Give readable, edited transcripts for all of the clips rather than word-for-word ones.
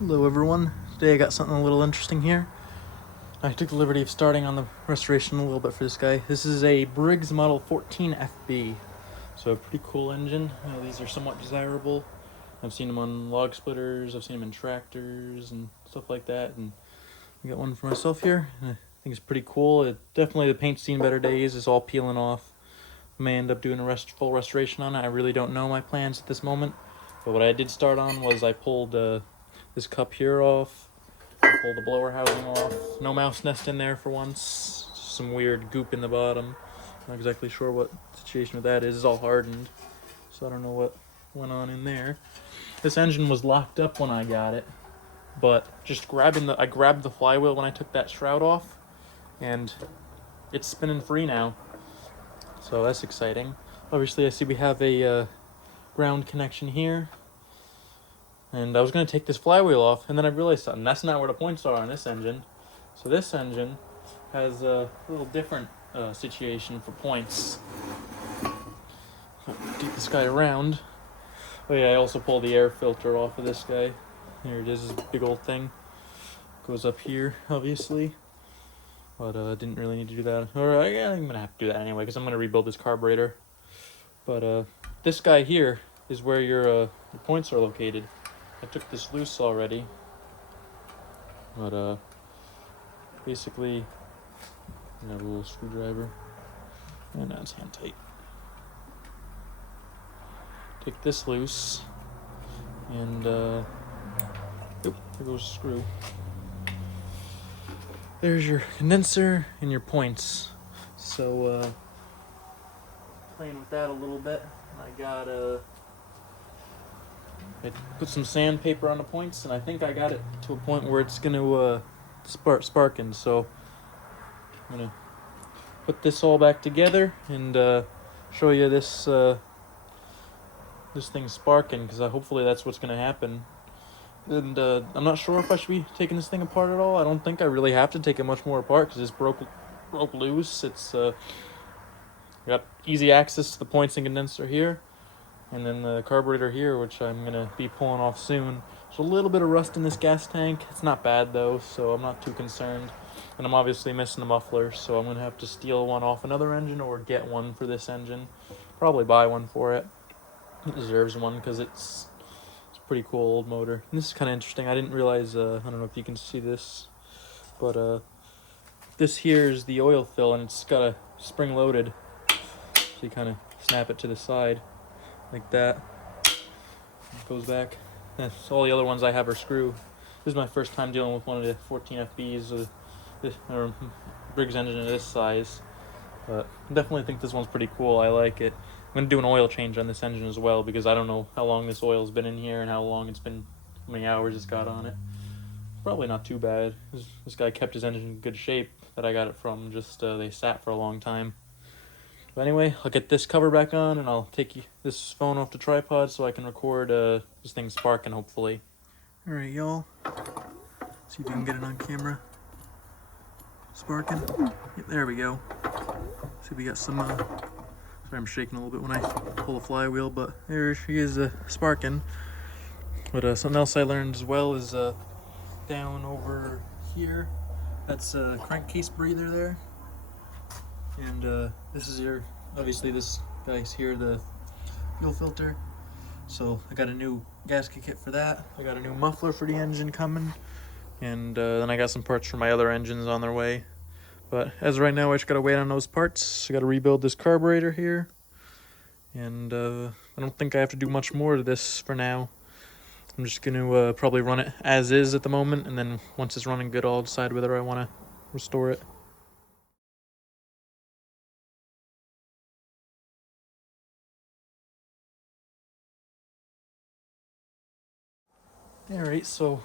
Hello everyone, today I got something a little interesting here. I took the liberty of starting on the restoration a little bit for this guy. This is a Briggs Model 14 FB, so a pretty cool engine. These are somewhat desirable. I've seen them on log splitters, I've seen them in tractors and stuff like that, and I got one for myself here. And I think it's pretty cool. Definitely the paint's seen better days, it's all peeling off. I may end up doing a full restoration on it. I really don't know my plans at this moment, but what I did start on was I pulled this cup here off. I pulled the blower housing off. No mouse nest in there for once. Just some weird goop in the bottom. Not exactly sure what the situation with that is. It's all hardened, so I don't know what went on in there. This engine was locked up when I got it, but just I grabbed the flywheel when I took that shroud off, and it's spinning free now. So that's exciting. Obviously, I see we have a ground connection here. And I was going to take this flywheel off, and then I realized something. That's not where the points are on this engine. So this engine has a little different situation for points. Take this guy around. Oh yeah, I also pulled the air filter off of this guy. Here it is, this big old thing. Goes up here, obviously. But didn't really need to do that. Or yeah, I'm going to have to do that anyway, because I'm going to rebuild this carburetor. But this guy here is where your points are located. I took this loose already, but basically, I got a little screwdriver, and now it's hand tight. Take this loose, and oop, there goes the screw. There's your condenser and your points. So playing with that a little bit, I got I put some sandpaper on the points, and I think I got it to a point where it's going to sparking. So I'm going to put this all back together and show you this thing sparking, because hopefully that's what's going to happen. And I'm not sure if I should be taking this thing apart at all. I don't think I really have to take it much more apart, because it's broke loose. It's got easy access to the points and condenser here. And then the carburetor here, which I'm going to be pulling off soon. There's a little bit of rust in this gas tank. It's not bad though, so I'm not too concerned. And I'm obviously missing the muffler, so I'm going to have to steal one off another engine or get one for this engine. Probably buy one for it. It deserves one because it's a pretty cool old motor. And this is kind of interesting. I didn't realize, I don't know if you can see this, but this here is the oil fill, and it's got a spring loaded. So you kind of snap it to the side. Like that. It goes back. That's all the other ones I have are screw. This is my first time dealing with one of the 14 FBs or Briggs engine of this size. But I definitely think this one's pretty cool. I like it. I'm going to do an oil change on this engine as well, because I don't know how long this oil's been in here and how many hours it's got on it. Probably not too bad. This guy kept his engine in good shape that I got it from. Just they sat for a long time. But anyway, I'll get this cover back on, and I'll take this phone off the tripod so I can record this thing sparking, hopefully. Alright, y'all. See if you can get it on camera. Sparking. Yep, there we go. See, we got some... sorry, I'm shaking a little bit when I pull the flywheel, but there she is sparking. But something else I learned as well is down over here. That's a crankcase breather there. And this is obviously this guy's here, the fuel filter. So I got a new gasket kit for that. I got a new muffler for the engine coming. And then I got some parts for my other engines on their way. But as of right now, I just gotta wait on those parts. I gotta rebuild this carburetor here. And I don't think I have to do much more to this for now. I'm just gonna probably run it as is at the moment. And then once it's running good, I'll decide whether I wanna restore it. Alright, so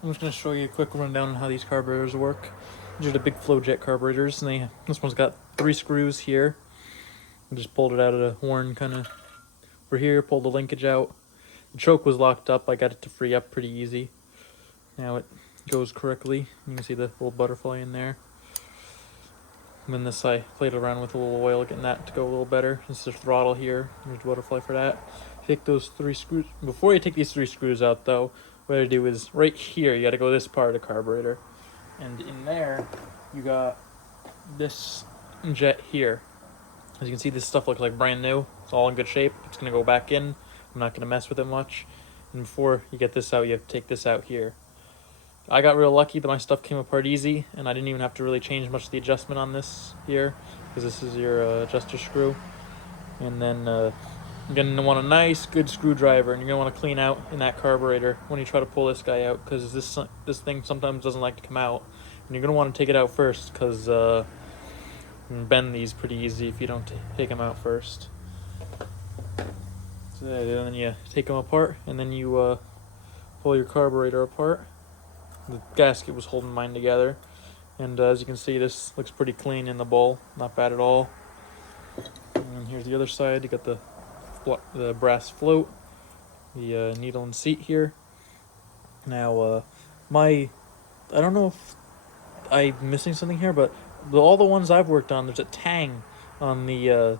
I'm just going to show you a quick rundown on how these carburetors work. These are the big flow jet carburetors, and this one's got 3 screws here. I just pulled it out of the horn kind of over here, pulled the linkage out. The choke was locked up. I got it to free up pretty easy. Now it goes correctly. You can see the little butterfly in there. And then this I played around with a little oil, getting that to go a little better. This is the throttle here. There's the butterfly for that. Take those 3 screws. Before you take these 3 screws out though, what I do is right here, you got to go this part of the carburetor. And in there, you got this jet here. As you can see, this stuff looks like brand new. It's all in good shape. It's going to go back in. I'm not going to mess with it much. And before you get this out, you have to take this out here. I got real lucky that my stuff came apart easy, and I didn't even have to really change much of the adjustment on this here, because this is your adjuster screw. And then you're going to want a nice, good screwdriver, and you're going to want to clean out in that carburetor when you try to pull this guy out, because this thing sometimes doesn't like to come out. And you're going to want to take it out first, because you can bend these pretty easy if you don't take them out first. So then you take them apart, and then you pull your carburetor apart. The gasket was holding mine together, and as you can see, this looks pretty clean in the bowl, not bad at all. And here's the other side. You got the brass float, the needle and seat here. Now I don't know if I'm missing something here, but all the ones I've worked on, there's a tang on the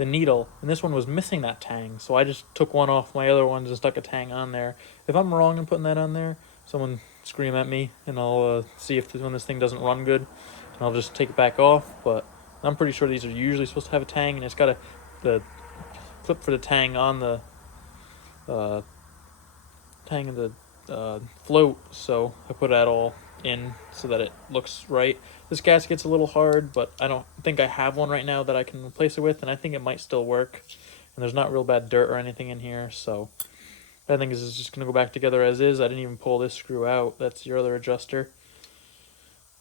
needle, and this one was missing that tang, so I just took one off my other ones and stuck a tang on there. If I'm wrong in putting that on there, someone scream at me, and I'll see if when this thing doesn't run good, and I'll just take it back off. But I'm pretty sure these are usually supposed to have a tang, and it's got the clip for the tang on the tang of the float, so I put that all in so that it looks right. This gasket's a little hard, but I don't think I have one right now that I can replace it with, and I think it might still work. And there's not real bad dirt or anything in here, so I think this is just going to go back together as is. I didn't even pull this screw out. That's your other adjuster.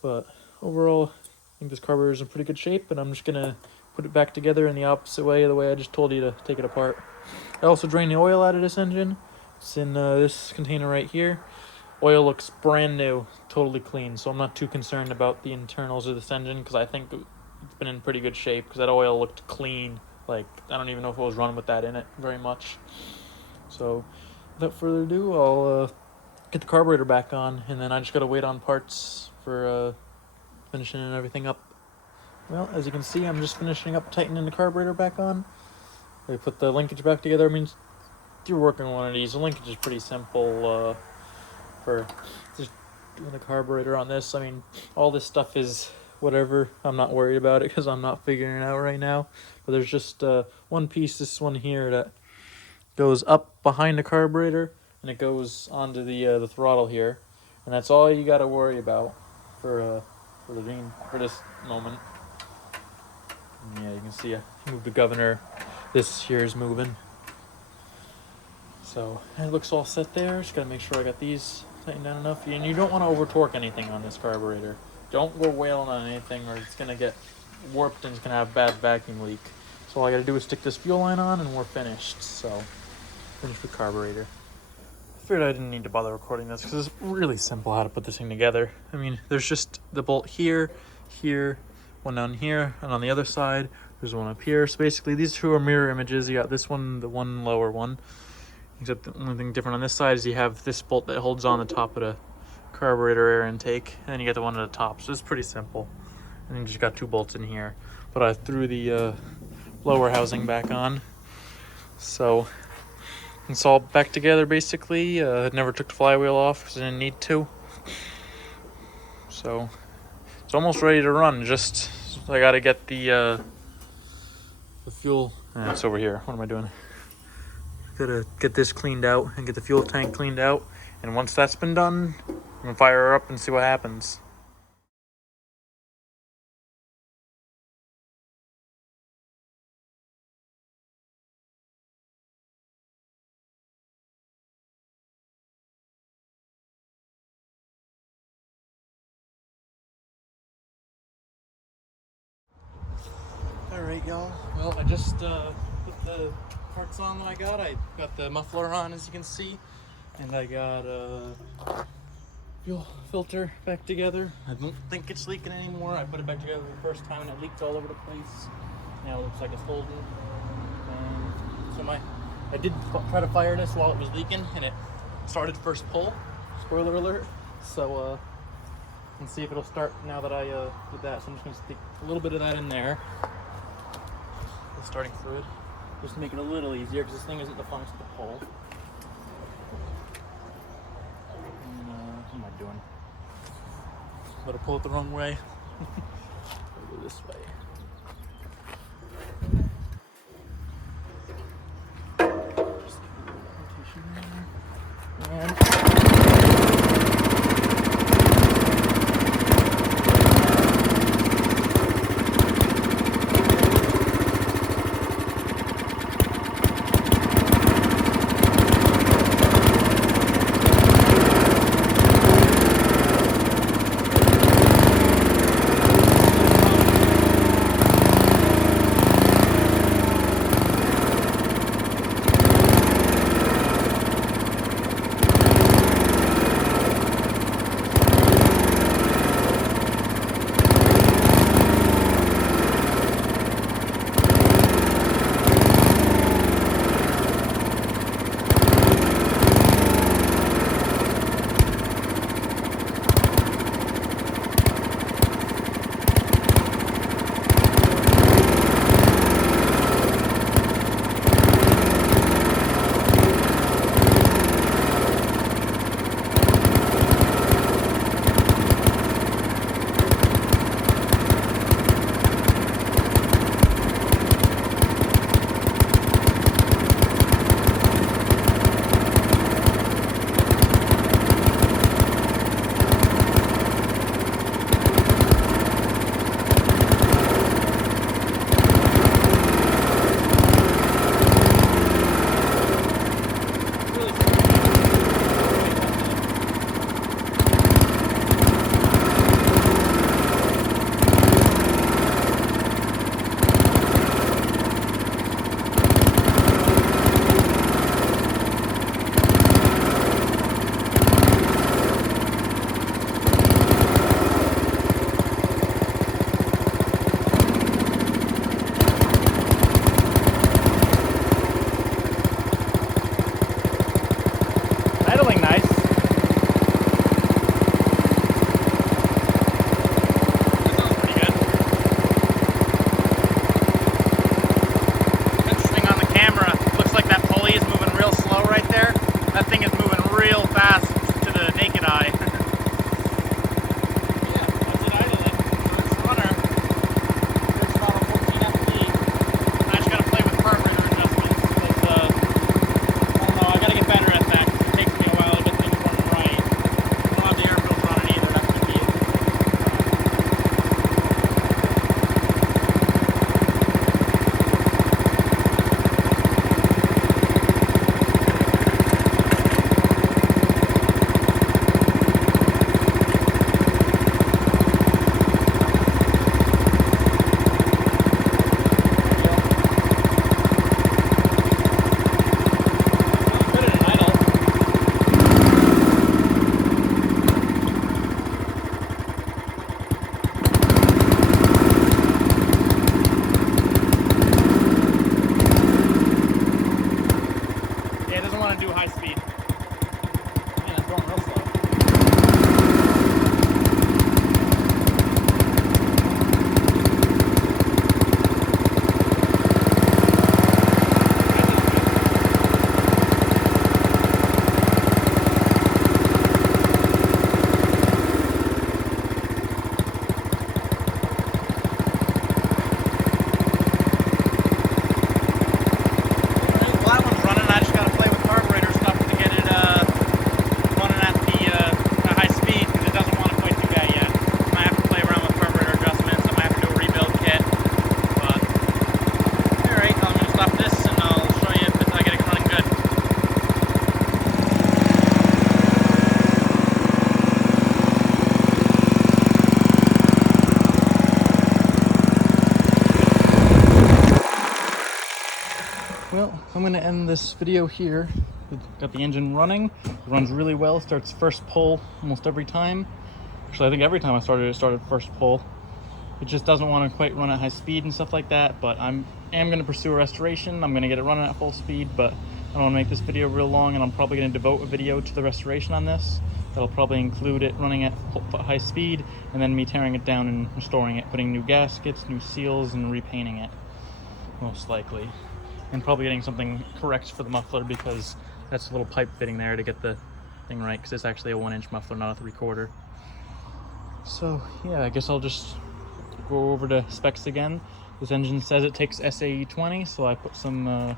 But overall, I think this carburetor is in pretty good shape, and I'm just going to put it back together in the opposite way, the way I just told you to take it apart. I also drained the oil out of this engine. It's in this container right here. Oil looks brand new, totally clean, so I'm not too concerned about the internals of this engine, because I think it's been in pretty good shape, because that oil looked clean. Like, I don't even know if it was run with that in it very much. So without further ado, I'll get the carburetor back on, and then I just gotta wait on parts for finishing everything up. Well, as you can see, I'm just finishing up tightening the carburetor back on. I put the linkage back together. I mean, if you're working on one of these, the linkage is pretty simple for just doing the carburetor on this. I mean, all this stuff is whatever. I'm not worried about it because I'm not figuring it out right now. But there's just one piece, this one here, that goes up behind the carburetor, and it goes onto the throttle here, and that's all you got to worry about for this moment. And yeah, you can see I moved the governor. This here is moving, so it looks all set there. Just gotta make sure I got these tightened down enough. And you don't want to over torque anything on this carburetor. Don't go wailing on anything, or it's gonna get warped and it's gonna have bad vacuum leak. So all I gotta do is stick this fuel line on, and we're finished. So finished with carburetor. I figured I didn't need to bother recording this because it's really simple how to put this thing together. I mean, there's just the bolt here, one down here, and on the other side there's one up here. So basically these two are mirror images. You got this one, the one lower one, except the only thing different on this side is you have this bolt that holds on the top of the carburetor air intake, and then you get the one at the top. So it's pretty simple. And then you just got two bolts in here, but I threw the lower housing back on, so it's all back together basically. I never took the flywheel off because I didn't need to. So it's almost ready to run. Just I gotta get the fuel. It's over here. What am I doing? Gotta get this cleaned out and get the fuel tank cleaned out. And once that's been done, I'm gonna fire her up and see what happens. Alright, y'all. Well, I just put the parts on that I got. I got the muffler on, as you can see, and I got a fuel filter back together. I don't think it's leaking anymore. I put it back together the first time and it leaked all over the place. Now it looks like it's holding. So I did try to fire this while it was leaking, and it started first pull. Spoiler alert. So let's see if it'll start now that I did that. So I'm just gonna stick a little bit of that in there. The starting fluid, just to make it a little easier because this thing isn't the funnest to pull. Better pull it the wrong way. I'll go this way. Just keep a little rotation there. And Well, I'm going to end this video here. We've got the engine running. It runs really well. Starts first pull almost every time. Actually, I think every time I started, it started first pull. It just doesn't want to quite run at high speed and stuff like that, but I am going to pursue a restoration. I'm going to get it running at full speed, but I don't want to make this video real long, and I'm probably going to devote a video to the restoration on this. That'll probably include it running at high speed, and then me tearing it down and restoring it, putting new gaskets, new seals, and repainting it, most likely. And probably getting something correct for the muffler, because that's a little pipe fitting there to get the thing right, because it's actually a 1-inch muffler, not a 3/4. So yeah, I guess I'll just go over the specs again. This engine says it takes SAE 20, so I put some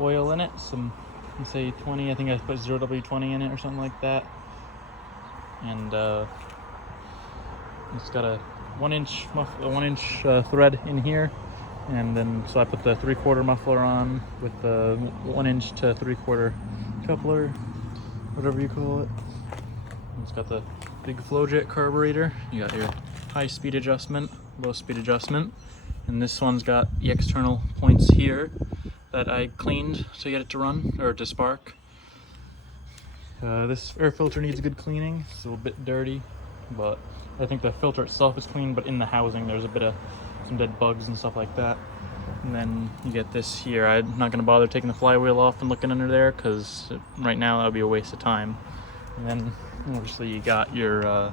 oil in it, some SAE 20. I think I put 0W20 in it or something like that. And it's got a 1 inch thread in here, and then so I put the 3/4 muffler on with the 1 inch to 3/4 coupler, whatever you call it. It's got the big flow jet carburetor. You got your high speed adjustment, low speed adjustment, and this one's got the external points here that I cleaned to get it to run, or to spark. This air filter needs a good cleaning. It's a little bit dirty, but I think the filter itself is clean, but in the housing there's a bit of some dead bugs and stuff like that. And then you get this here. I'm not going to bother taking the flywheel off and looking under there, because right now that would be a waste of time. And then obviously you got your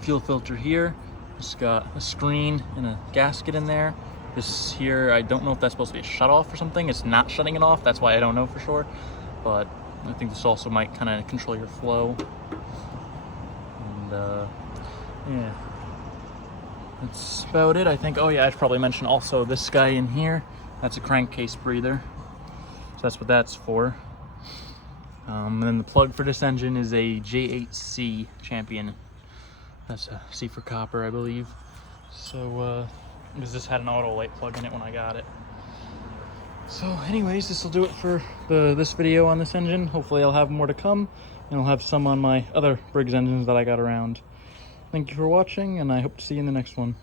fuel filter here. It's got a screen and a gasket in there. This here, I don't know if that's supposed to be a shut off or something. It's not shutting it off, that's why I don't know for sure. But I think this also might kind of control your flow. And yeah, that's about it, I think. Oh yeah, I should probably mention also this guy in here. That's a crankcase breather, so that's what that's for. And then the plug for this engine is a J8C Champion. That's a C for copper, I believe. So because this had an auto light plug in it when I got it. So anyways, this will do it for this video on this engine. Hopefully I'll have more to come, and I'll have some on my other Briggs engines that I got around. Thank you for watching, and I hope to see you in the next one.